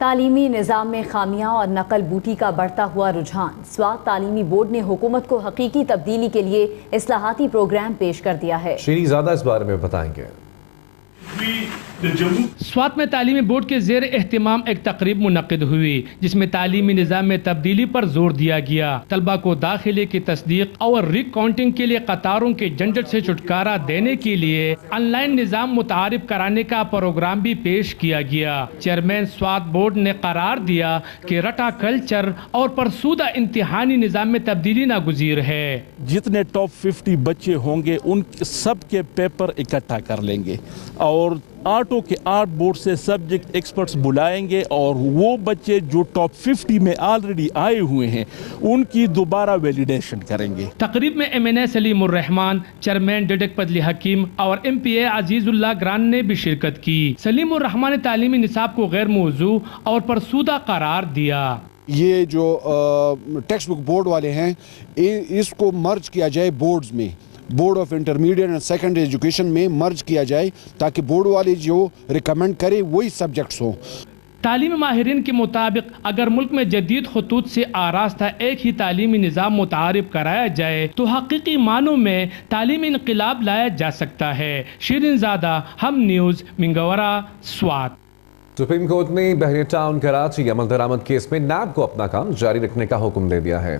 تعلیمی نظام میں خامیاں اور نقل بوٹی کا بڑھتا ہوا رجحان، سوات تعلیمی بورڈ نے حکومت کو حقیقی تبدیلی کے لیے اصلاحاتی پروگرام پیش کر دیا ہے۔ شیری زیادہ اس بارے میں بتائیں گے۔ سوات میں تعلیمی بورڈ کے زیر اہتمام ایک تقریب منعقد ہوئی جس میں تعلیمی نظام میں تبدیلی پر زور دیا گیا۔ طلبہ کو داخلے کی تصدیق اور ری کاؤنٹنگ کے لیے قطاروں کے جھنجھٹ سے چھٹکارا دینے کے لیے آن لائن نظام متعارف کرانے کا پروگرام بھی پیش کیا گیا۔ چیئرمین سوات بورڈ نے قرار دیا کہ رٹا کلچر اور فرسودہ امتحانی نظام میں تبدیلی ناگزیر ہے۔ جتنے ٹاپ 50 بچے ہوں گے ان سب کے پیپر اکٹھا کر لیں گے اور آٹو کے 8 بورڈ سے سبجیکٹ ایکسپرٹس بلائیں گے اور وہ بچے جو ٹاپ 50 میں آلریڈی آئے ہوئے ہیں ان کی دوبارہ ویلیڈیشن کریں گے۔ تقریب میں MNA سلیم الرحمان، چیئرمین ڈیڈک پدلی حکیم اور MPA عزیز اللہ گران نے بھی شرکت کی۔ سلیم الرحمان نے تعلیمی نصاب کو غیر موضوع اور فرسودہ قرار دیا۔ یہ جو ٹیکسٹ بک بورڈ والے ہیں اس کو مرج کیا جائے بورڈز میں، board of intermediate and secondary education میں مرج کیا جائے تاکہ بورڈ والے جو ریکمینڈ کرے وہی سبجیکٹس ہوں۔ تعلیمی ماہرین کے مطابق اگر ملک میں جدید خطوط سے آراستہ ایک ہی تعلیمی نظام متعارف کرایا جائے تو حقیقی معنوں میں تعلیمی انقلاب لایا جا سکتا ہے۔ شیرین زادہ، ہم نیوز، منگورہ، سوات۔ سپریم کورٹ نے بحریہ ٹاؤن کراچی عمل درآمد کیس میں نیب کو اپنا کام جاری رکھنے کا حکم دے دیا ہے۔